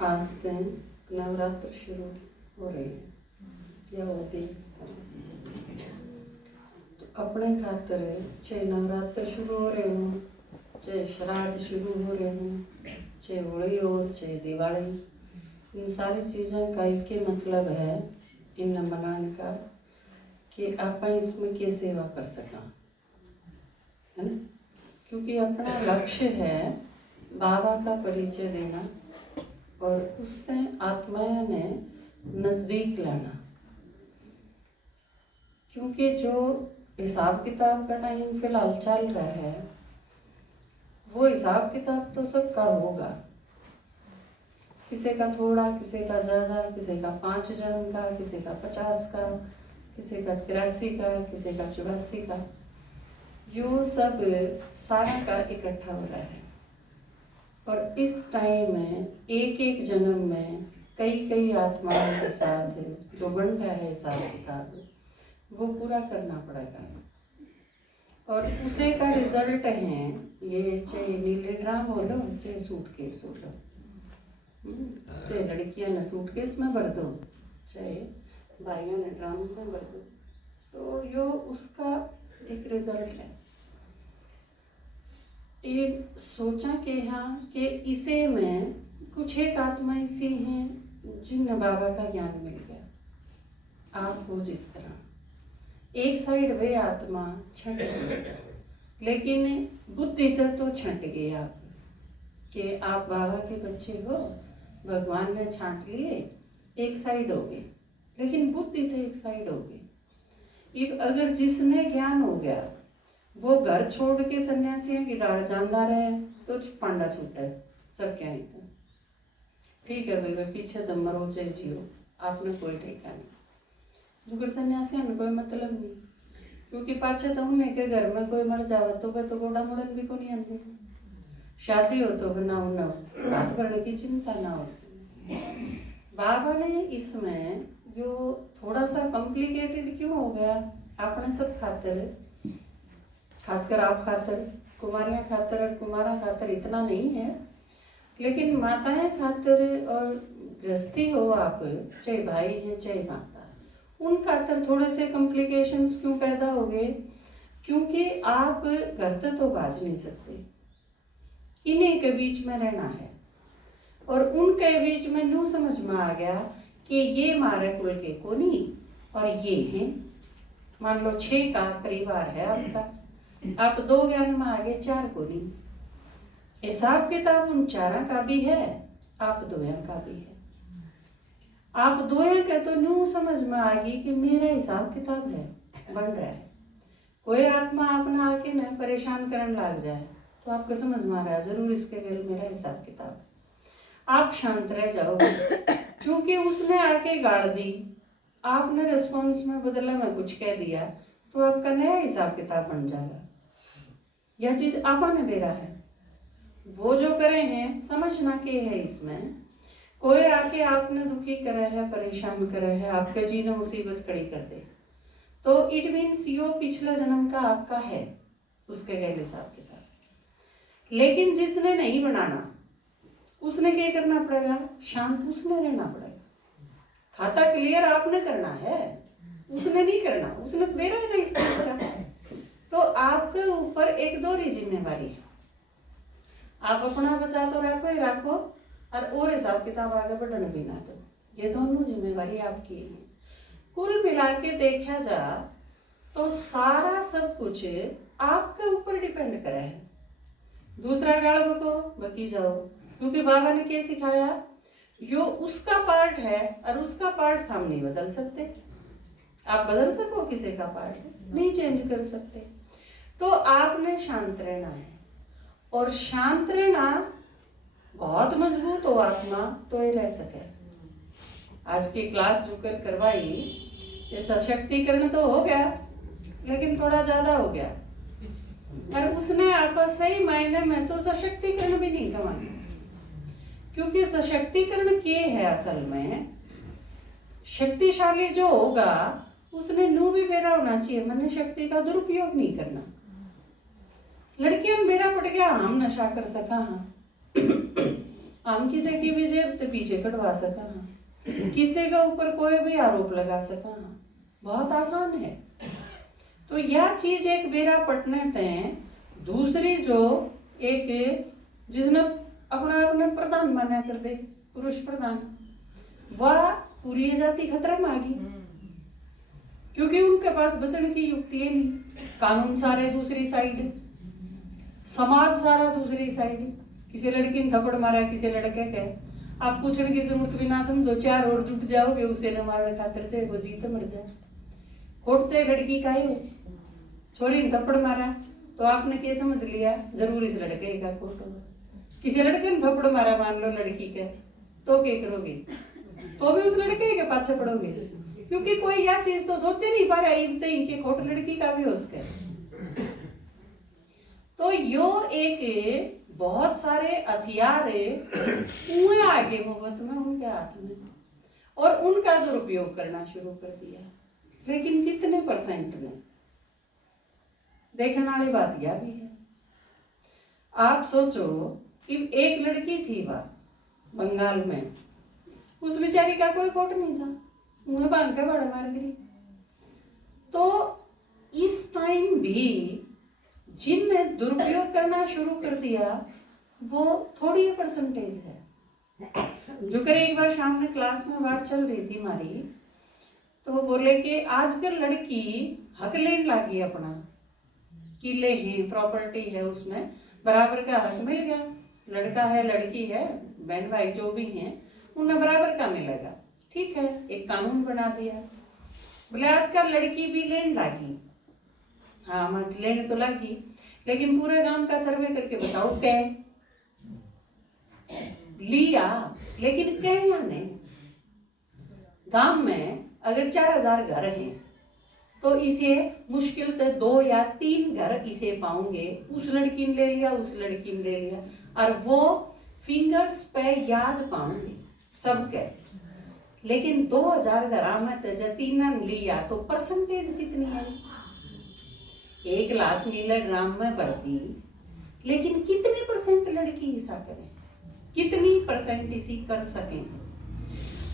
आज से नवरात्र शुरू हो रही है या हो गई। तो अपने खातर चाहे नवरात्र शुरू हो रहे हों, चाहे श्राद्ध शुरू हो रहे हों, चाहे होली हो, चाहे दिवाली, इन सारी चीज़ों का एक ही मतलब है इन मनाने का कि आप इसमें क्या सेवा कर सका, है ना। क्योंकि अपना लक्ष्य है बाबा का परिचय देना और उसने आत्माओं ने नज़दीक लाना। क्योंकि जो हिसाब किताब का टाइम फिलहाल चल रहा है, वो हिसाब किताब तो सबका होगा, किसी का थोड़ा, किसी का ज़्यादा, किसी का 5 जन्म का, किसी का 50 का, किसी का 83 का, किसी का 84 का, यो सब सारा का इकट्ठा हो रहा है। और इस टाइम में एक एक जन्म में कई कई आत्माओं के साथ जो बन रहा है हिसाब किताब, वो पूरा करना पड़ेगा। और उसे का रिजल्ट है ये, चाहे नीले ड्राम हो लो, चाहे सूटकेस हो लो, चाहे लड़कियां ने सूटकेस में भर दो, चाहे भाइयों ने ड्राम में भर दो, तो यो उसका एक रिजल्ट है। एक सोचा कि हाँ कि इसे में कुछ एक आत्मा ऐसी हैं जिन्हें बाबा का ज्ञान मिल गया। आप हो जिस तरह एक साइड वे आत्मा छट गई, लेकिन बुद्धि तक तो छट गए आप कि आप बाबा के बच्चे हो, भगवान ने छांट लिए, एक साइड हो गए, लेकिन बुद्धि तो एक साइड हो गई। अब अगर जिसने ज्ञान हो गया वो घर छोड़ के सन्यासियों की डाल जानदा रहे तो पांडा छूटा है सब क्या ही था। ठीक है भाई, पीछे तो मरो चाहे जियो, आपने कोई ठेका नहीं। जुगर सन्यासियों ने कोई मतलब नहीं, क्योंकि पाछे तो उन्हें के घर में कोई मर जावे तो वह तो गोड़ा मुड़न भी को नहीं आती, शादी हो तो ना हो, बात करने की चिंता ना हो। बाबा ने इसमें जो थोड़ा सा कॉम्प्लिकेटेड क्यों हो गया अपने सब खातर, खासकर आप खातर, कुमारियाँ खातर और कुमारा खातर इतना नहीं है, लेकिन माताएं खातर और गृहस्थी हो आप, चाहे भाई है चाहे माता, उन खातर थोड़े से कॉम्प्लिकेशंस क्यों पैदा हो गए, क्योंकि आप घर तो बाज नहीं सकते, इन्हीं के बीच में रहना है। और उनके बीच में न्यू समझ में आ गया कि ये मारे कुल के कोनी और ये हैं, मान लो 6 का परिवार है आपका, आप 2 ज्ञान में आगे 4 को नहीं, हिसाब किताब उन 4 का भी है, आप 2 का भी है। आप 2 के तो न्यू समझ में आ गई कि मेरा हिसाब किताब है बन रहा है। कोई आत्मा अपना आके न परेशान करने लग जाए तो आपको समझ में आ रहा है जरूर इसके गल मेरा हिसाब किताब, आप शांत रह जाओगे। क्योंकि उसने आके गाड़ दी, आपने रिस्पॉन्स में बदला में कुछ कह दिया तो आपका नया हिसाब किताब बन जाएगा। यह चीज आपने बेरा है, वो जो करे हैं समझना के है। इसमें कोई आके आपने दुखी करे है, परेशान करे है, आपके जीने मुसीबत खड़ी कर दे, तो इट मीन्स यो पिछला जन्म का आपका है, उसके गैर हिसाब किताब। लेकिन जिसने नहीं बनाना उसने क्या करना पड़ेगा, शांत उसने रहना पड़ेगा। खाता क्लियर आपने करना है, उसने नहीं करना, उसने तो बेरा है ना इस चीज का। तो आपके ऊपर एक दोहरी जिम्मेवारी है, आप अपना बचा तो रखो ही रखो और हिसाब किताब आगे बढ़ने भी ना दो, ये दोनों जिम्मेवारी आपकी है। कुल मिला के देखा जा तो सारा सब कुछ आपके ऊपर डिपेंड करे है। दूसरा गाड़ बको बकी जाओ, क्योंकि बाबा ने क्या सिखाया, यो उसका पार्ट है और उसका पार्ट हम नहीं बदल सकते। आप बदल सको किसी का पार्ट नहीं चेंज कर सकते, तो आपने शांत रहना है। और शांत रहना बहुत मजबूत हो आत्मा तो ही रह सके। आज की क्लास जो करवाई ये सशक्तिकरण तो हो गया, लेकिन थोड़ा ज्यादा हो गया, और उसने आपस सही मायने में तो सशक्तिकरण भी नहीं कमाया। क्योंकि सशक्तिकरण क्या है, असल में शक्तिशाली जो होगा उसने नू भी बेरा होना चाहिए, मन शक्ति का दुरुपयोग नहीं करना। लड़कियां बेरा पड़ गया हम नशा कर सका हाँ हम किसी की भी जेब तो पीछे कटवा सका, किसी के ऊपर कोई भी आरोप लगा सका, बहुत आसान है। तो यह चीज एक बेरा पटने तय। दूसरी जो एक जिसने अपना अपने प्रधान माना कर दे, पुरुष प्रधान, वह पूरी जाति खतरे में आ गई, क्योंकि उनके पास बचने की युक्ति है नहीं। कानून सारे दूसरी साइड, समाज सारा दूसरी साइड। किसी लड़की ने थप्पड़ मारा, किसी लड़के के, आप पूछने की जरूरत भी ना समझो, चार और जुट जाओगे उसे न मारने खातिर, चाहे वो जीत मर जाए। कोर्ट से लड़की का ही छोरी ने थप्पड़ मारा तो आपने क्या समझ लिया, जरूर इस लड़के का कोर्ट होगा। किसी लड़के ने थप्पड़ मारा मान लो लड़की के, तो क्या करोगे, तो भी उस लड़के के पाछे पड़ोगे, क्योंकि कोई यह चीज तो सोचे नहीं पा रहा इनके खोट लड़की का भी हो सके। तो यो एक बहुत सारे हथियार कुएं आगे मोहब्बत में उनके हाथ में, और उनका दुरुपयोग करना शुरू कर दिया। लेकिन कितने परसेंट में, देखने वाली बात यह भी है। आप सोचो कि एक लड़की थी वह बंगाल में, उस बेचारी का कोई कोट नहीं था, मुंह बांध के बड़ा मार गिरी। तो इस टाइम भी जिनने दुरुपयोग करना शुरू कर दिया वो थोड़ी परसेंटेज है। जो कर एक बार शाम में क्लास में बात चल रही थी हमारी, तो वो बोले कि आजकल लड़की हक लेने लगी अपना, किले हैं, प्रॉपर्टी है, उसमें बराबर का हक मिल गया। लड़का है लड़की है, बहन भाई जो भी हैं, उन्हें बराबर का मिलेगा। ठीक है, एक कानून बना दिया। बोले आजकल लड़की भी लेने लगी। हाँ मत लेने तो लगी, लेकिन पूरे गांव का सर्वे करके बताओ क्या लिया, लेकिन क्या नहीं। गांव में अगर 4000 घर हैं तो इसे मुश्किल से 2 या 3 घर इसे पाओगे। उस लड़की ने ले लिया, उस लड़की ने ले लिया, और वो फिंगर्स पे याद पाओगे सबके। लेकिन 2000 घर में तो जब 3 ने लिया तो परसेंटेज कितनी है? एक लाश नीले ड्राम में भरती, लेकिन कितनी परसेंट लड़की हिस्सा करें, कितनी परसेंट इसी कर सकें?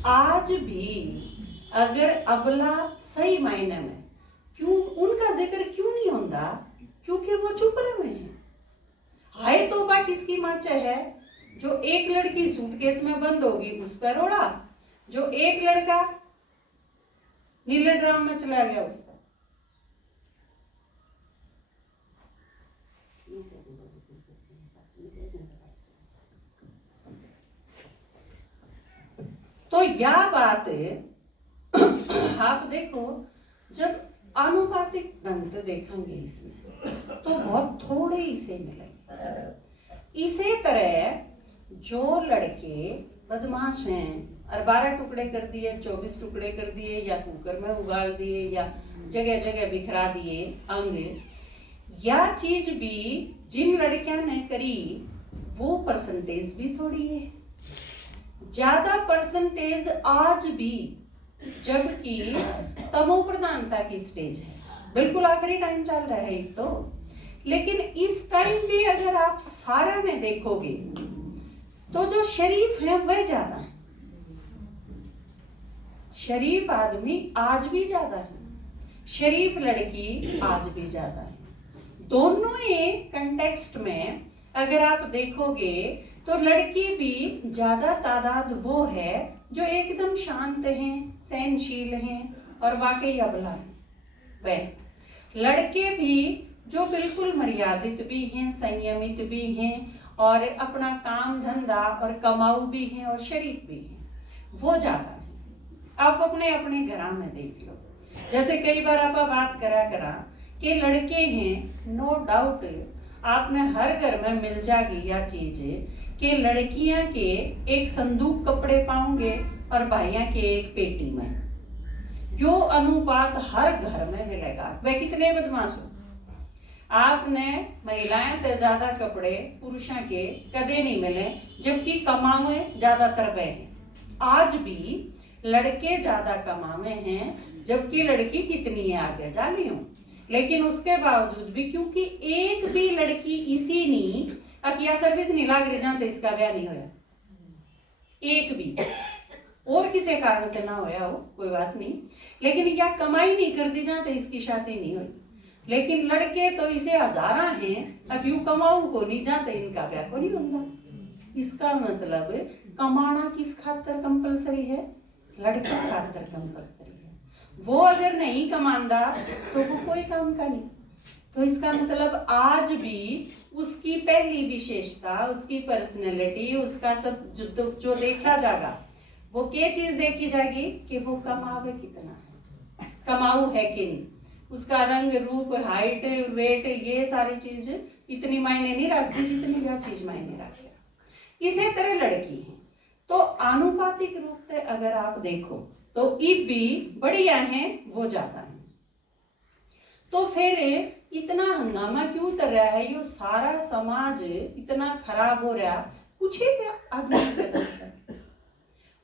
आज भी अगर अबला सही मायने में क्यों उनका जिक्र क्यों नहीं होता? क्योंकि वो चुप रहे हैं। हाय तो बात किसकी माचा है? जो एक लड़की सूटकेस में बंद होगी उस पर रोड़ा, जो एक लड़का नीले ड्राम में चला गया उस पर। तो यह बात आप देखो, जब आनुपातिक ढंग से देखेंगे इसमें तो बहुत थोड़े इसे मिलेंगे। इसी तरह जो लड़के बदमाश हैं और 12 टुकड़े कर दिए, 24 टुकड़े कर दिए, या कुकर में उबाल दिए, या जगह जगह बिखरा दिए अंग, यह चीज भी जिन लड़कियां ने करी वो परसेंटेज भी थोड़ी है। ज्यादा परसेंटेज आज भी, जबकि तमो प्रधानता की स्टेज है, बिल्कुल आखिरी टाइम चल रहा है एक तो। लेकिन इस टाइम पे अगर आप सारा में देखोगे तो जो शरीफ है वह ज्यादा है। शरीफ आदमी आज भी ज्यादा है, शरीफ लड़की आज भी ज्यादा है। दोनों एक कंटेक्स्ट में अगर आप देखोगे तो लड़की भी ज्यादा तादाद वो है जो एकदम शांत हैं, सहनशील हैं और वाकई अबला है। वह लड़के भी जो बिल्कुल मर्यादित भी हैं, संयमित भी हैं, और अपना काम धंधा और कमाऊ भी हैं और शरीफ भी हैं, वो ज्यादा है। आप अपने अपने घरों में देख लो, जैसे कई बार आप बात करा कि लड़के हैं, नो डाउट आपने हर घर में मिल जाएगी यह चीज कि लड़कियां के एक संदूक कपड़े पाओगे और भाइयों के एक पेटी में। जो अनुपात हर घर में मिलेगा। वह कितने बदमाश हो, आपने महिलाएं तो ज्यादा कपड़े पुरुषों के कदे नहीं मिले, जबकि कमावे ज्यादातर वह हैं। आज भी लड़के ज्यादा कमावे हैं, जबकि लड़की कितनी है आगे जानी हो। लेकिन उसके बावजूद भी, क्योंकि एक भी लड़की इसी नहीं अकिया सर्विस नहीं लाग रही जहां इसका ब्याह नहीं होया, एक भी और किसी कारण से ना होया हो कोई बात नहीं, लेकिन या कमाई नहीं कर दी जाते इसकी शादी नहीं हुई। लेकिन लड़के तो इसे हजारा हैं, अब यूं कमाऊ को नहीं जाते इनका ब्याह को नहीं होगा। इसका मतलब कमाना किस खातर कंपलसरी है? लड़के खातर कंपलसरी है। वो अगर नहीं कमांदा तो वो कोई काम का नहीं। तो इसका मतलब आज भी उसकी पहली विशेषता, उसकी पर्सनैलिटी, उसका सब जो देखा जाएगा वो क्या चीज देखी जाएगी कि वो कमावे कितना है, कमाऊ है कि नहीं। उसका रंग रूप, हाइट, वेट, ये सारी चीज इतनी मायने नहीं रखती जितनी यह चीज मायने रखे। इसी तरह लड़की है तो आनुपातिक रूप से अगर आप देखो तो इब भी बढ़िया है वो ज्यादा है। तो फिर इतना हंगामा क्यों कर रहा है? ये सारा समाज इतना खराब हो रहा, पूछे आदमी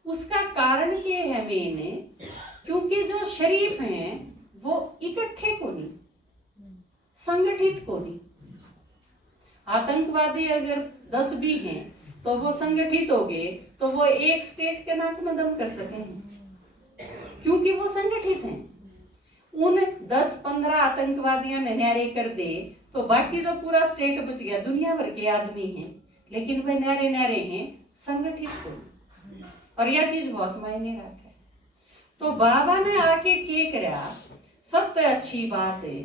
उसका कारण क्या है? मैंने क्योंकि जो शरीफ हैं वो इकट्ठे को नहीं, संगठित को नहीं। आतंकवादी अगर 10 भी हैं तो वो संगठित हो गए तो वो एक स्टेट के नाक में दम कर सके हैं, क्योंकि वो संगठित हैं। उन 10-15 आतंकवादियों ने न्यारे कर दे तो बाकी जो पूरा स्टेट बच गया, दुनिया भर के आदमी हैं लेकिन वे न्यारे हैं, संगठित को। और यह चीज बहुत मायने रखता है। तो बाबा ने आके के करा, सब तो अच्छी बात है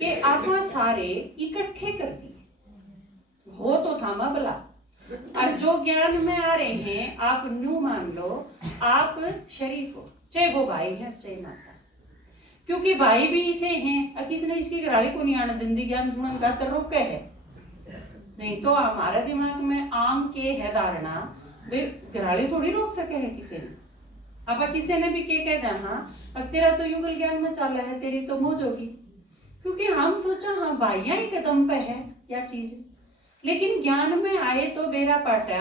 कि आप सारे इकट्ठे कर दिए हो तो थामा भला। और जो ज्ञान में आ रहे हैं आप न्यू मान लो, आप शरीफ हो, चाहे वो भाई है चाहे माता, क्योंकि भाई भी इसे हैं। और किसने इसकी घराड़ी को नहीं आने दिंदी ज्ञान सुनन का तो रोके है नहीं। तो हमारे दिमाग में आम के है धारणा, वे घराड़ी थोड़ी रोक सके है किसी ने। अब किसी ने भी के कह दा हाँ तेरा तो युगल ज्ञान में चाला है, तेरी तो मौज होगी, क्योंकि हम सोचा हाँ भाइया ही कदम पे है या चीज। लेकिन ज्ञान में आए तो बेरा पाटा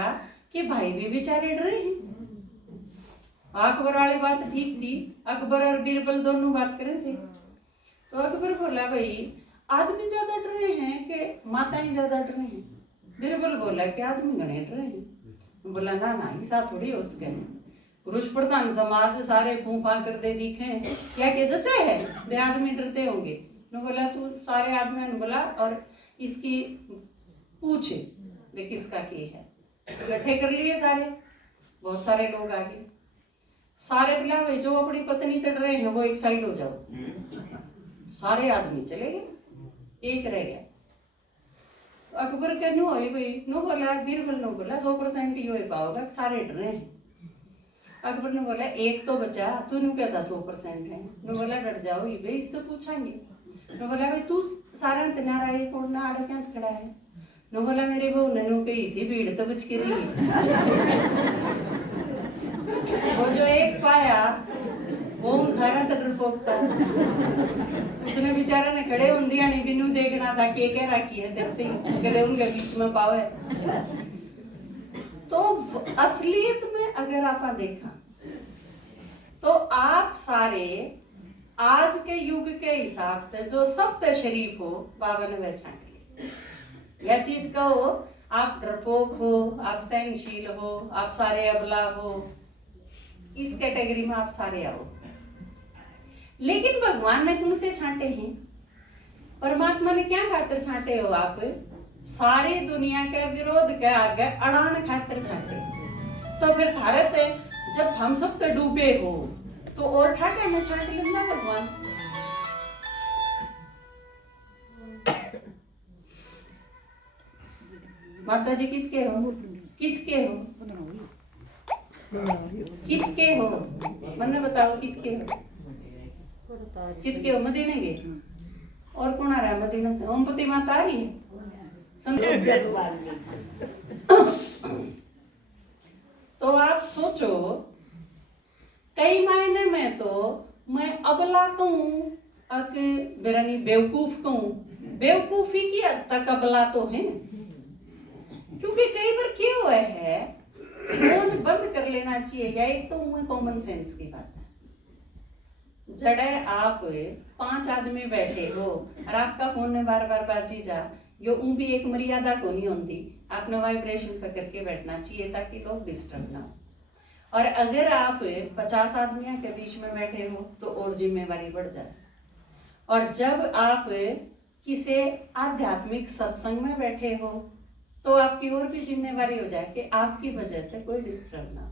कि भाई भी बेचारे डरे हैं। अकबर वाली बात ठीक थी, अकबर और बीरबल दोनों बात करे थे। तो अकबर बोला भाई आदमी ज्यादा डरे हैं कि माताएं ज्यादा डरे हैं? बीरबल बोला कि आदमी घने डरे हैं। बोला ना ना ऐसा थोड़ी हो सके, पुरुष प्रधान समाज सारे फूफा कर दे दिखे क्या के जचा है वे आदमी डरते होंगे। ने बोला तू सारे आदमी ने बोला और इसकी पूछे वे किसका के है। इकट्ठे कर लिए सारे, बहुत सारे लोग आ गए। सारे बोला भाई जो अपनी पत्नी तड़ रहे हैं वो एक साइड हो जाओ। सारे आदमी चले गए, एक रह गया। तो अकबर के नो है भाई, नो बोला बीरबल नो बोला 100% ही हो पाओगा, सारे डर रहे हैं। अकबर ने बोला एक तो बचा, तू नु कहता 100% है। नो बोला डर जाओ ये भाई इस तो पूछेंगे। नो बोला भाई तू सारा तनारा है कौन ना आड़ा क्या खड़ा है? नो बोला मेरे बहू ने नो कही थी भीड़ तो बच के रही। वो जो एक पाया वो सारा डरपोक था। उसने बेचारा ने खड़े होंदिया नहीं बिनु देखना था के कह रखी है देखते कदे उनके बीच में पावे। तो असलियत में अगर आप देखा तो आप सारे आज के युग के हिसाब से जो सप्त शरीफ हो बाबा ने पहचान ली। यह चीज कहो आप डरपोक हो, आप सहनशील हो, आप सारे अबला हो, इस कैटेगरी में आप सारे आओ। लेकिन भगवान ने कौन से छांटे हैं? परमात्मा ने क्या खातिर छांटे हो? आप सारी दुनिया के विरोध के आगे अड़ान खातिर छांटे। तो फिर भारत जब हम सब तो डूबे हो तो और ठाटे में छांट लेना भगवान। माता जी कितके हो? कितके हो? कितके हो? मन्ने बताओ कितके हो? कितके हो? मदीने गए और कौन आ रहा है मदीना से? ओमपति माता आ रही है। तो आप सोचो कई मायने में तो मैं अबला कहूं बेरानी बेवकूफ कहूं, बेवकूफी की हद तक अबला तो है, क्योंकि कई बार क्या हुआ है फोन बंद कर लेना चाहिए। या एक तो कॉमन सेंस की बात है, जड़े आप 5 आदमी बैठे हो और आपका फोन में बार बार बाजी जा, यो भी एक मर्यादा को नहीं होती। आपने वाइब्रेशन पर करके बैठना चाहिए ताकि लोग डिस्टर्ब ना हो। और अगर आप 50 आदमियों के बीच में बैठे हो तो और जिम्मेवारी बढ़ जाए। और जब आप किसी आध्यात्मिक सत्संग में बैठे हो तो आपकी और भी जिम्मेवारी हो जाए कि आपकी वजह से कोई डिस्टर्ब ना हो।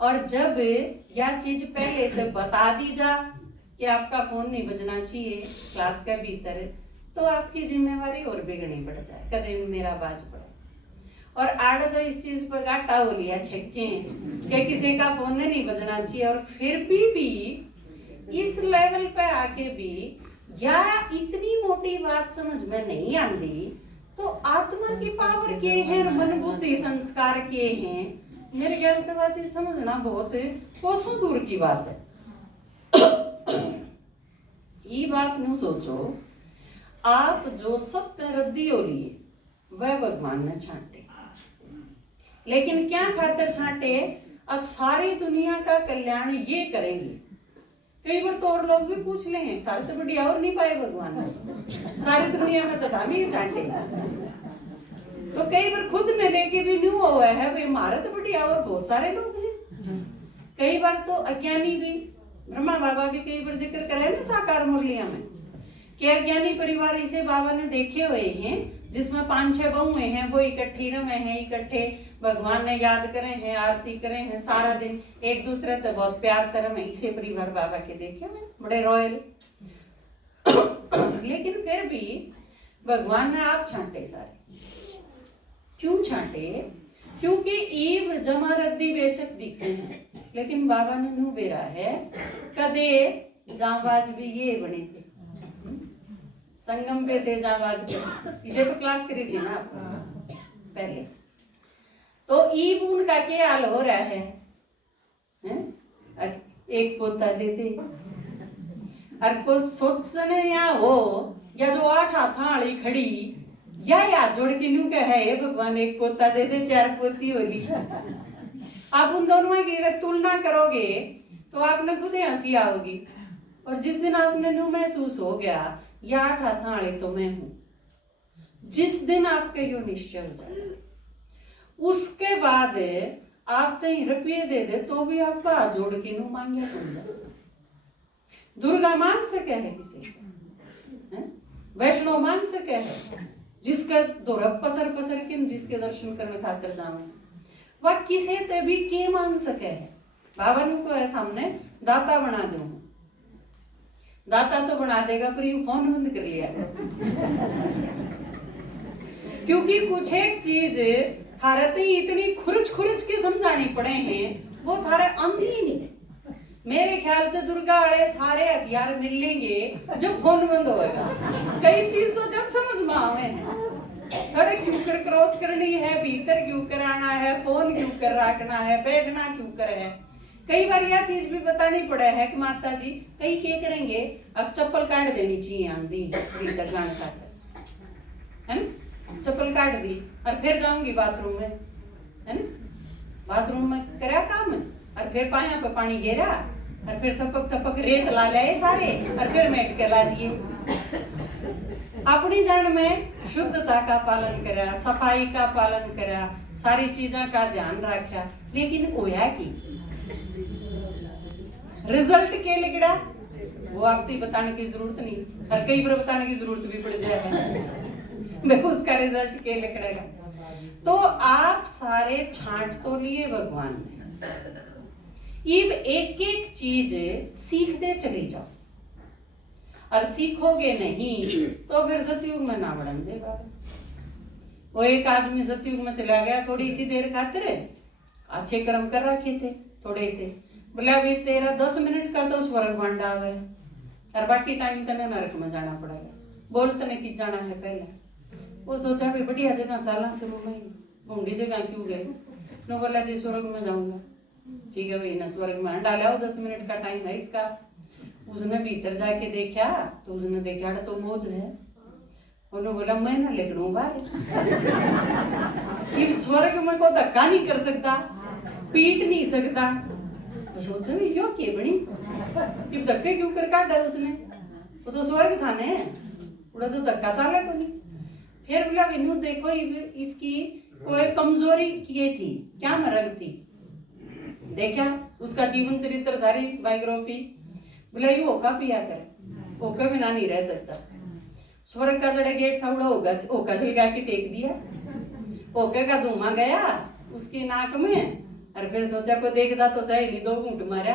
और जब यह चीज पहले तो बता दी जा कि आपका फोन नहीं बजना चाहिए क्लास के भीतर, तो आपकी जिम्मेवारी और बिगड़नी पड़ जाए, कदे मेरा बाज पड़े। और आड़ तो इस चीज पर घाटा हो लिया छक्के कि किसी का फोन नहीं बजना चाहिए, और फिर भी इस लेवल पे आके भी या इतनी मोटी बात समझ में नहीं आती तो आत्मा की पावर के हैं, मन बुद्धि संस्कार के हैं, मेरे ख्याल से बात समझना बहुत कोसों दूर की बात है। ये बात न सोचो, आप जो सत्य रद्दी हो लिए वह भगवान ने छांटे, लेकिन क्या खातर छांटे? अब सारी दुनिया का कल्याण ये करेंगे। कई बार तो और लोग भी पूछ ले हैं, तार तो बढ़िया और नहीं पाए भगवान ने, सारी दुनिया में तो हम ही छांटे। तो कई बार खुद ने लेके भी न्यू हुआ है भाई हमारा तो बढ़िया और बहुत सारे लोग हैं। कई बार तो अज्ञानी भी, ब्रह्मा बाबा भी कई बार जिक्र करे ना साकार मुरलिया में कि अज्ञानी परिवार इसे बाबा ने देखे हुए हैं जिसमें 5-6 बहुएं हैं, वो इकट्ठी रमे हैं, इकट्ठे भगवान ने याद करे हैं, आरती करे हैं, सारा दिन एक दूसरे से बहुत प्यार तरह में, इसे परिवार बाबा के देखे हुए बड़े रॉयल। लेकिन फिर भी भगवान ने आप छांटे सारे। क्यों छांटे? क्योंकि ईव जमा रद्दी बेशक दिखते हैं, लेकिन बाबा ने नू बेरा है कदे जाबाज भी ये बने थे, संगम पे थे जाबाज पे, इसे तो क्लास करी थी ना आप पहले। तो ईब उनका क्या हाल हो रहा है? एक पोता देते और को सोचने या हो या जो 8 हाथा वाली खड़ी या याद जोड़ के नू का है भगवान एक पोता दे दे 4 पोती होली। आप उन दोनों की अगर तुलना करोगे तो आपने खुद हंसी आओगी। और जिस दिन आपने नू महसूस हो गया या 8 हाथा वाली तो मैं हूं, जिस दिन आपके यो निश्चय हो जाए उसके बाद आप तो रुपये दे दे तो भी आपका हाथ जोड़ के नू मांगे तुम जाए। दुर्गा मांग सके है किसी को, वैष्णव मांग सके है, जिसके दोरब पसर पसर के जिसके दर्शन करने खातिर जावे वह किसे ते भी के मांग सके है। बाबा ने को है हमने दाता बना दो, दाता तो बना देगा पर यू फोन बंद कर लिया क्योंकि कुछ एक चीज थारे तो इतनी खुरच खुरच के समझानी पड़े हैं वो थारे आंधी ही नहीं। मेरे ख्याल से दुर्गा वाले सारे हथियार मिल लेंगे जब फोन बंद होएगा। कई चीज तो जब समझ में आवे हैं, सड़क क्यों कर क्रॉस करनी है, भीतर क्यों कर आना है, फोन क्यों कर रखना है, बैठना क्यों कर है। कई बार यह चीज भी बतानी पड़ा है कि माता जी कई क्या करेंगे, अब चप्पल काट देनी चाहिए आंधी भीतर गांड काट है ना, चप्पल काट दी और फिर जाऊंगी बाथरूम में, है ना, बाथरूम में करा काम और फिर पाया पे पानी गिरा और फिर थपक थपक रेत ला लाए सारे और फिर मेट के ला दिए। अपनी जान में शुद्धता का पालन करा, सफाई का पालन करा, सारी चीजों का ध्यान रखा, लेकिन होया की रिजल्ट के लिगड़ा वो आपको बताने की जरूरत नहीं, और कई बार बताने की जरूरत भी पड़ जाए उसका रिजल्ट के लिगड़ेगा। तो आप सारे छांट तो लिए भगवान ने, अब एक एक चीज सीखते चले जाओ, और सीखोगे नहीं तो फिर सतयुग में ना बढ़न दे बाबा। वो एक आदमी सतयुग में चला गया थोड़ी सी देर खातिर, अच्छे कर्म कर रखे थे थोड़े से, बोला अभी तेरा 10 मिनट का तो स्वर्ग भांडा है और बाकी टाइम तने नरक में जाना पड़ेगा, बोल तने कि जाना है पहले। वो सोचा भी बढ़िया जगह चाला से घूंगी जगह क्यों गए, न बोला जी स्वर्ग में जाऊंगा, ठीक है भाई ना स्वर्ग में डाला हो 10 मिनट का टाइम है इसका। उसने भीतर जाके देखा तो उसने देखा तो मौज है, उन्होंने बोला मैं ना लिखूं बाहर इब स्वर्ग में को धक्का नहीं कर सकता, पीट नहीं सकता, तो सोचा भी क्यों के बनी इब धक्के क्यों कर काटा उसने, वो तो स्वर्ग था ने उड़ा तो धक्का चाला को नहीं। फिर बोला विनू देखो इसकी कोई कमजोरी ये थी क्या मरग थी, देखा उसका जीवन चरित्र, सारी बायोग्राफी। बोला यू होका पिया करे, होका बिना नहीं रह सकता। स्वर्ग का जड़ा गेट था उड़ा होका लगा के टेक दिया, होके का धुआं गया उसकी नाक में, और फिर सोचा को देखता तो सही नहीं, 2 घूंट मारा,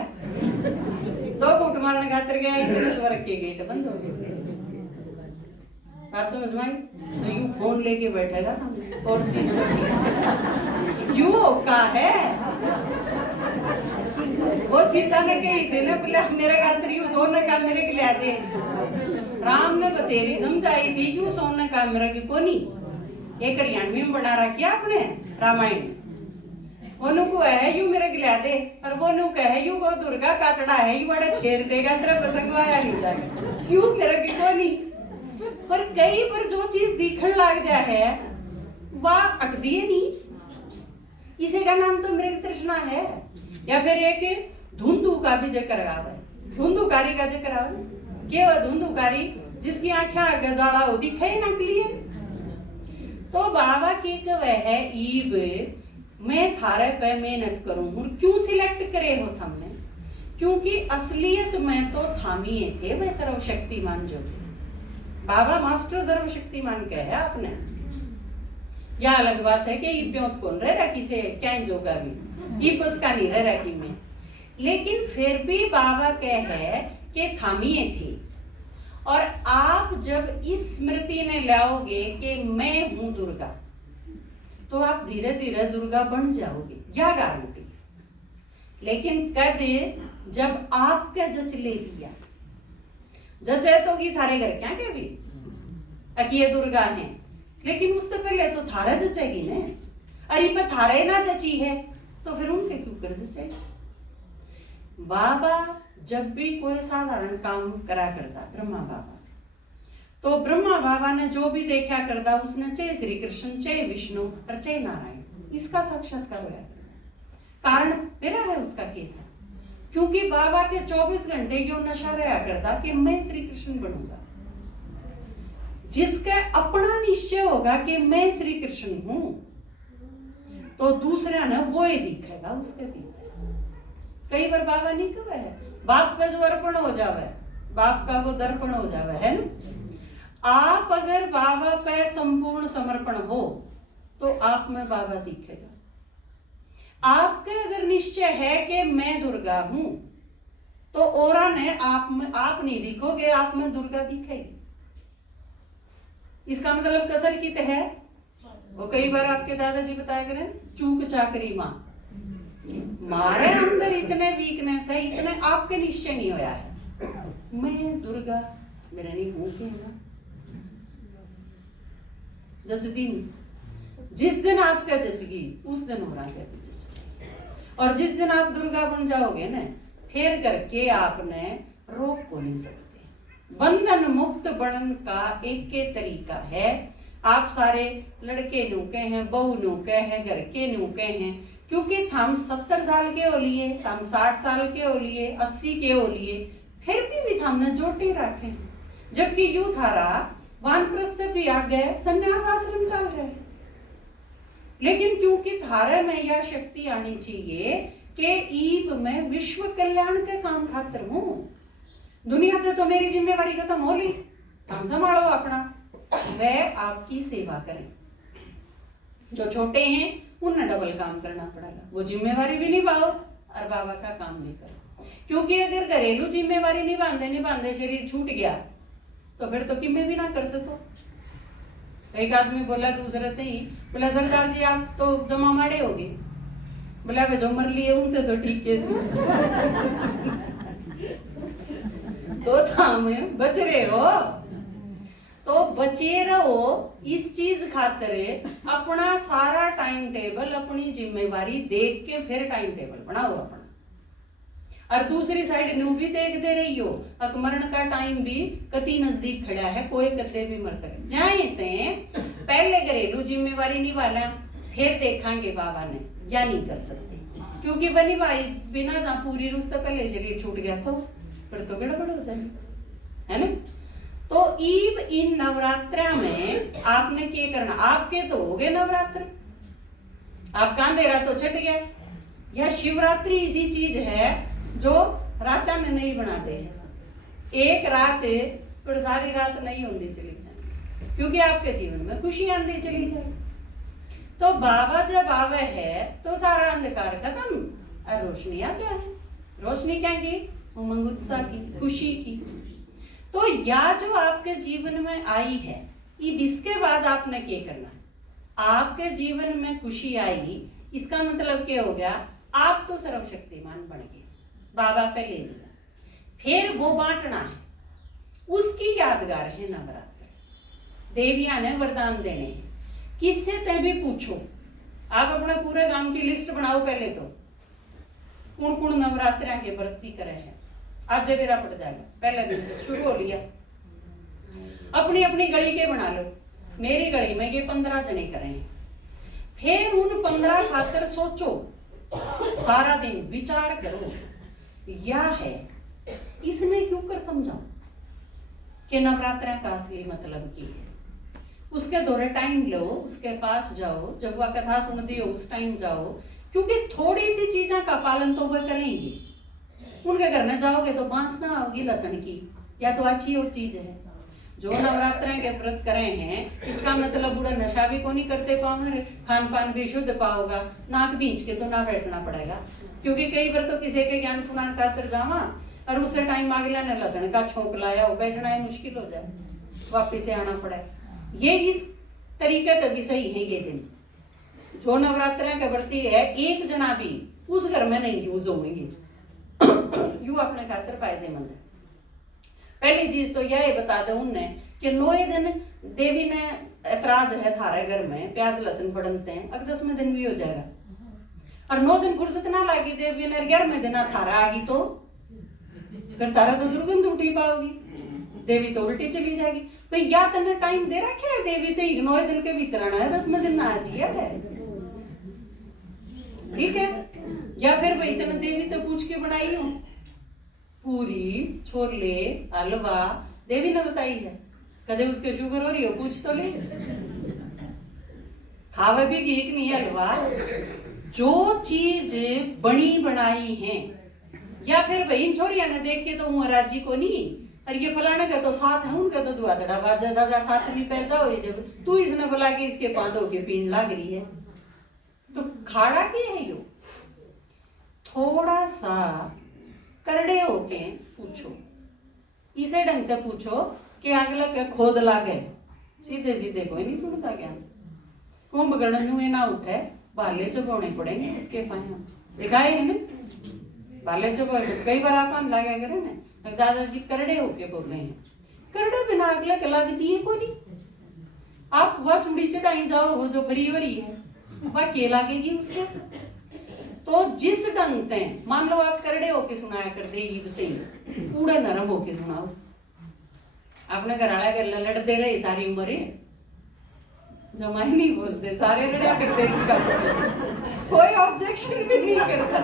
2 घूंट मारने खातिर गया, इतने स्वर्ग के गेट बंद हो गए। बात समझ में आई? तो यू फोन लेके बैठेगा ना और चीज यू होका है। वो सीता ने कही थी ना, बोले मेरे खातिर यू सोने का मेरे के लिया दे। राम ने बतेरी समझाई थी यू सोने का मेरा की कोनी, एक 93 में बना रखी आपने रामायण। वो को है यू मेरे गिला दे, और वो नु कहे यू वो दुर्गा काटड़ा है, यू बड़ा छेड़ देगा तेरा पसंद आया नहीं जाएगा, यू मेरे की कोनी। पर कई बार जो चीज दिखने लग जा है वह अटदी है नहीं, इसी का नाम तो मृग तृष्णा है। या फिर एक धुंधु का भी जिक्र आवा है, धुंधुकारी का जिक्र आवा है कि वह धुंधुकारी जिसकी आंखें गजाला हो दिखे ना क्लियर। तो बाबा की वह है ईब मैं थारे पे मेहनत करूं, क्यों सिलेक्ट करे हो हमने? क्योंकि असलियत में तो थामिए थे वह सर्वशक्तिमान जो बाबा मास्टर सर्वशक्तिमान कहे है आपने। यह अलग बात है कि ईप्योत कौन रह रखी से क्या जोगा भी ईपस का नहीं रह रखी में, लेकिन फिर भी बाबा कहे कि थामिए थी। और आप जब इस स्मृति ने लाओगे कि मैं हूं दुर्गा, तो आप धीरे धीरे दुर्गा बन जाओगे, यह गारंटी। लेकिन कदे जब आपका जच ले लिया, जचे तो की थारे घर क्या के भी अकिए दुर्गा है, लेकिन उससे पहले तो थारा जचेगी ने, अरे पर थारे ना जची है तो फिर उनके क्यों कर जचेगी? बाबा जब भी कोई साधारण काम करा करता ब्रह्मा बाबा, तो ब्रह्मा बाबा ने जो भी देखा करता उसने चाहे श्री कृष्ण, चाहे विष्णु और चाहे नारायण, इसका साक्षात्कार होया। कारण मेरा है उसका केता, क्योंकि बाबा के 24 घंटे क्यों नशा रहा करता कि मैं श्री कृष्ण बनूंगा। जिसका अपना निश्चय होगा कि मैं श्री कृष्ण हूं, तो दूसरा ने वो ही दिखेगा उसके भीतर। कई बार बाबा नहीं कहा है बाप का जो अर्पण हो जावे, बाप का वो दर्पण हो जावे है ना। आप अगर बाबा पे संपूर्ण समर्पण हो तो आप में बाबा दिखेगा। आपके अगर निश्चय है कि मैं दुर्गा हूं, तो औरा ने आप में, आप नहीं दिखोगे, आप में दुर्गा दिखेगी। इसका मतलब कसर कित है वो कई बार आपके दादाजी बताया करें, चूक चाकरी मां मारे अंदर इतने वीकनेस है, इतने आपके निश्चय नहीं होया है मैं दुर्गा मेरा नहीं हूं के ना जज दिन। जिस दिन आपका जचगी उस दिन हो रहा है, और जिस दिन आप दुर्गा बन जाओगे ना, फिर करके आपने रोक को नहीं सकते। बंधन मुक्त बनन का एक के तरीका है। आप सारे लड़के नुके हैं, बहू नुके हैं, घर के नुके हैं, क्योंकि हम 70 साल के हो लिए, हम 60 साल के हो लिए, 80 के हो लिए, फिर भी हमने जोटे रखे। जबकि यू थारा वानप्रस्थ भी आ गए, संन्यास आश्रम चल रहे, लेकिन क्योंकि थारे में यह शक्ति आनी चाहिए कि ईब में विश्व कल्याण के काम खातिर हूं। दुनिया से तो मेरी जिम्मेवारी खत्म हो ली, काम संभालो अपना, वह आपकी सेवा करें। जो छोटे हैं उन्हें डबल काम करना पड़ेगा, वो जिम्मेवारी भी निभाओ और बाबा का काम भी करो। क्योंकि अगर घरेलू जिम्मेवारी निभाते शरीर छूट गया तो फिर तो किमें भी ना कर सको। एक आदमी बोला दूसरे ही, बोला सरदार जी आप तो जमा माड़े हो गए। बोला वे जो मर लिए उनसे तो ठीक है तो थाम बच रहे हो, तो बचे रहो। इस चीज खातिर अपना सारा टाइम टेबल, अपनी जिम्मेवारी देख के फिर टाइम टेबल बनाओ अपना। और दूसरी साइड न्यू भी देखते रही हो, मरण का टाइम भी कति नजदीक खड़ा है, कोई कते भी मर सके। जाए पहले घरेलू जिम्मेवारी निभाला, फिर देखेंगे बाबा ने, या नहीं कर सकते, क्योंकि बनी भाई बिना जहाँ पूरी रूस से पहले शरीर छूट गया तो फिर तो गड़बड़ हो जाए, है ना। तो ईब इन नवरात्रा में आपने क्या करना, आपके तो हो गए नवरात्र, आप कांधेरा तो छट गया, या शिवरात्रि ऐसी चीज है जो रात ने नहीं बनाते हैं, एक रात पर सारी रात नहीं होती चली जाए, क्योंकि आपके जीवन में खुशी आंधी चली जाए। तो बाबा जब आवे है तो सारा अंधकार खत्म और रोशनी आ जाए। रोशनी क्या की? उमंग उत्साह की, खुशी की। तो या जो आपके जीवन में आई है, इसके बाद आपने क्या करना है? आपके जीवन में खुशी आई, इसका मतलब क्या हो गया? आप तो सर्वशक्तिमान बन गए, बाबा पे ले लिया। फिर वो बांटना है, उसकी यादगार है नवरात्र। देवियां ने वरदान देने हैं, किससे ते भी पूछो। आप अपने पूरे गांव की लिस्ट बनाओ पहले तो, कौन कौन नवरात्रा के व्रत भी करे हैं। आज जबेरा पड़ जाएगा, पहले दिन से शुरू हो लिया। अपनी अपनी गली के बना लो, मेरी गली में ये 15 जने करें। फिर उन 15 खातर सोचो, सारा दिन विचार करो, या है इसने क्यों कर समझाओ कि नवरात्रा का असली मतलब की है। उसके दौरे टाइम लो, उसके पास जाओ, जब वह कथा सुनती हो उस टाइम जाओ, क्योंकि थोड़ी सी चीजों का पालन तो वह करेंगे। उनके घर में जाओगे तो बांसना होगी लहसुन की, या तो अच्छी और चीज है। जो नवरात्रा के व्रत करे हैं, इसका मतलब बुरा नशा भी को नहीं करते पाओगे, खान पान भी शुद्ध पाओगा, नाक बींच के तो ना बैठना पड़ेगा। क्योंकि कई बार तो किसी के ज्ञान सुनाने खातर जावा और उसे टाइम आगला ने लहसुन का छोंक लाया हो, बैठना ही मुश्किल हो जाए, वापिस से आना पड़े। ये इस तरीके का भी सही है। ये दिन जो नवरात्रा के व्रती है, एक जना भी उस घर में नहीं यूज होंगे, यू अपने खातर फायदेमंद है। पहली चीज तो यह बता दो उनने कि 9 दिन देवी ने ऐतराज है थारे घर में प्याज लहसुन पड़नते हैं, अब 10वें दिन भी हो जाएगा। और 9 दिन फुर्सत ना लागी देवी ने, 11वें दिन थारा आ गई तो फिर तारा तो दुर्गंध उठी पाओगी, देवी तो उल्टी चली जाएगी। भाई या तने टाइम दे रखा है देवी तो 9 दिन के भीतर आना है, 10वें दिन आ जाइए है, ठीक है। या फिर भाई तने देवी तो पूछ के बनाई हो, पूरी छोले हलवा देवी ने बताई है, कदे उसके शुगर हो रही हो पूछ तो ले, खावे भी एक नहीं हलवा। जो चीज बनी बनाई है, या फिर बहन छोरिया ने देख के तो राजी को नहीं, और ये फलाने का तो साथ है, उनका तो दुआ धड़ा बाजा दादा साथ नहीं पैदा हुए, जब तू इसने बुला के इसके पांदों के पीन लग रही है, तो खाड़ा क्या है? यो थोड़ा सा करड़े होके पूछो, इसे ढंग से पूछो कि अगला के खोद लागे, सीधे सीधे कोई नहीं सुनता ज्ञान। कुंभ गणनु ना उठे, बाले चबाने पड़ेंगे इसके पाया, दिखाए है ना बाले चबा। कई बार आप लगा करे ना, दादाजी करड़े होके बोल रहे हैं, करड़े बिना अगले के लग दिए को नहीं। आप वह चूड़ी चढ़ाई जाओ, वो जो भरी हो रही है वह के लागेगी उसके। तो जिस ढंग से मान लो आप करड़े होके सुनाया कर दे, ईद ते पूरा नरम होके सुनाओ, अपने घर वाला कर लड़ते रहे सारी उम्र, जो मैं नहीं बोलते सारे लड़ा करते, इसका कोई ऑब्जेक्शन भी नहीं करता,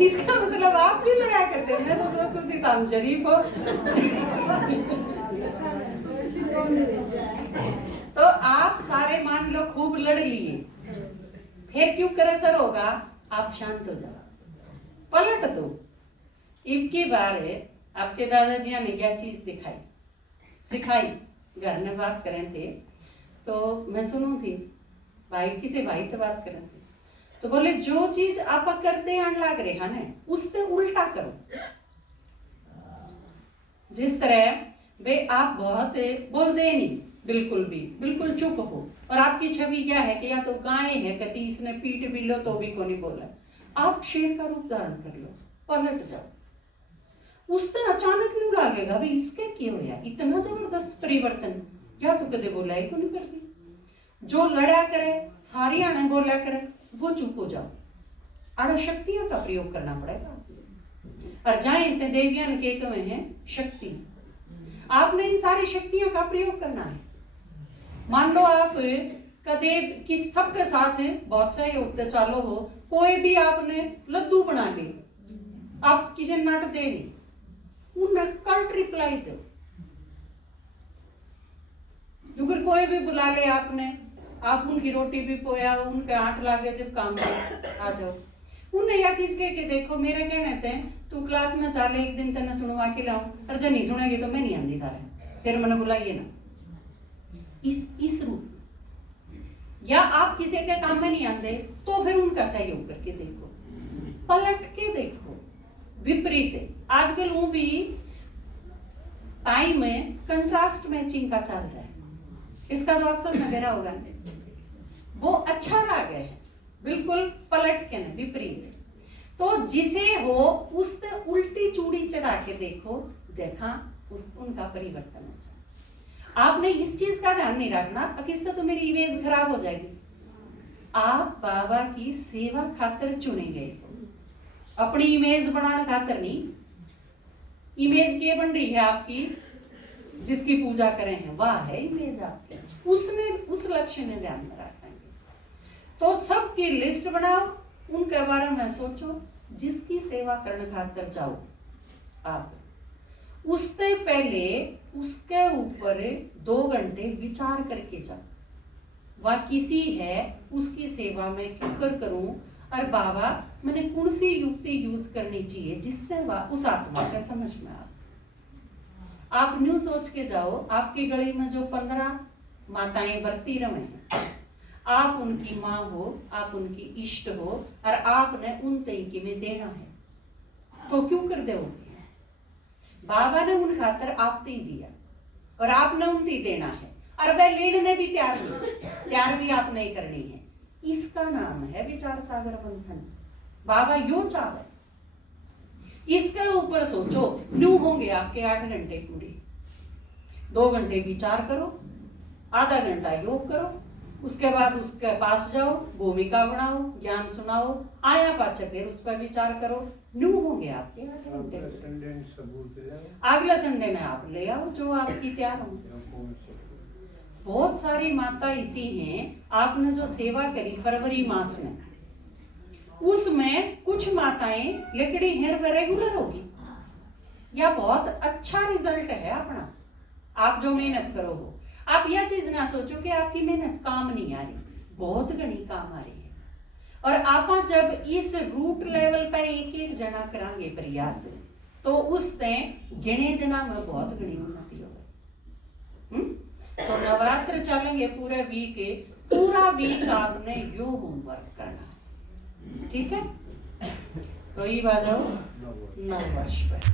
इसका मतलब आप भी लड़ा करते। मैं तो सोचती था हम शरीफ हो। तो आप सारे मान लो खूब लड़ लिए, फिर क्यों कर असर होगा? आप शांत हो जाओ, पलट दो। इनकी बार आपके दादाजी ने क्या चीज दिखाई सिखाई, घर में बात करें थे तो मैं सुनू थी, भाई किसी भाई से बात करें थे तो बोले जो चीज आप करते आन लग रहे हैं ना, उससे उल्टा करो। जिस तरह वे आप बहुत बोलते नहीं, बिल्कुल भी बिल्कुल चुप हो, और आपकी छवि क्या है कि या तो गाय है कति इसने पीट भी लो तो भी को नहीं बोला, आप शेर का रूप धारण कर लो, पलट जाओ। उससे अचानक नहीं लगेगा भाई इसके क्यों होया इतना जबरदस्त परिवर्तन, या तो कदे बोला ही को नहीं करती। जो लड़ा करे सारी आने बोला करे, वो चुप हो जाओ। आड़ा शक्तियों का प्रयोग करना पड़ेगा। और जाए इतने देवियां के कमे हैं शक्ति, आपने इन सारी शक्तियों का प्रयोग करना है। मान लो आप कदे किस सबके साथ बहुत सहयोग से चालो हो, कोई भी आपने लड्डू बना ले, आप किसी नट दे नहीं, उन्हें कट रिप्लाई दो। अगर कोई भी बुला ले आपने, आप उनकी रोटी भी पोया, उनके आठ लागे जब काम आ जाओ, उन्हें यह चीज कह के देखो, मेरे कहने थे तू क्लास में चल एक दिन तेने सुनवा के लाऊं, और जब नहीं सुनेगी तो मैं नहीं आंदी थारे, फिर मैंने बुलाइए ना। इस रूप में। या आप किसी के काम में नहीं आते तो फिर उनका सहयोग करके देखो, पलट के देखो। विपरीत है आजकल वो भी टाइम में कंट्रास्ट मैचिंग का चल रहा है, इसका तो अक्सर नजरा होगा, वो अच्छा राग है, बिल्कुल पलट के ना विपरीत। तो जिसे हो उससे उल्टी चूड़ी चढ़ा के देखो, देखा उनका परिवर्तन हो जाए। आपने इस चीज का ध्यान नहीं रखना, किससे तो मेरी इमेज खराब हो जाएगी। आप बाबा की सेवा खातिर चुने गए हो, अपनी इमेज बनाने खातिर नहीं। इमेज क्या बन रही है आपकी, जिसकी पूजा करें हैं वह है इमेज आपके, उसने उस लक्ष्य ने ध्यान में रखेंगे। तो सबकी लिस्ट बनाओ, उनके बारे में सोचो, जिसकी सेवा करने खातिर जाओ आप, उससे पहले उसके ऊपर 2 घंटे विचार करके जाओ, वह किसी है उसकी सेवा में क्यों करूं, और बाबा मैंने कौन सी युक्ति यूज करनी चाहिए जिससे उस आत्मा का समझ में आ। आप न्यू सोच के जाओ, आपकी गली में जो 15 माताएं बरती रहे हैं, आप उनकी माँ हो, आप उनकी इष्ट हो, और आपने उन तरीके में देना है, तो क्यों कर दो। बाबा ने उन खातर आप ही दिया और आपने उनती देना है, और वह लेने भी तैयार भी आपने ही करनी है। इसका नाम है विचार सागर मंथन। बाबा यो चाहे, इसके ऊपर सोचो। न्यू होंगे आपके 8 घंटे पूरे, 2 घंटे विचार करो, आधा घंटा योग करो, उसके बाद उसके पास जाओ, भूमिका बनाओ, ज्ञान सुनाओ, आया पाचे फिर उस पर विचार करो। न्यू होंगे आपके 8 घंटे। अगले संडे ने आप ले आओ जो आपकी तैयार हो। बहुत सारी माता इसी हैं, आपने जो सेवा करी फरवरी मास में, उसमें कुछ माताएं लकड़ी हेयर में रेगुलर होगी, या बहुत अच्छा रिजल्ट है अपना, आप जो मेहनत करो हो। आप यह चीज ना सोचो कि आपकी मेहनत काम नहीं आ रही, बहुत घनी काम आ रही है। और आप जब इस रूट लेवल पे एक जना करांगे प्रयास, तो उससे गिने जना में बहुत घनी उन्नति होगी। तो नवरात्र चलेंगे पूरे वीक, पूरा वीक आपने यो होमवर्क करना है, ठीक है। तो ये बात 9 वर्ष पर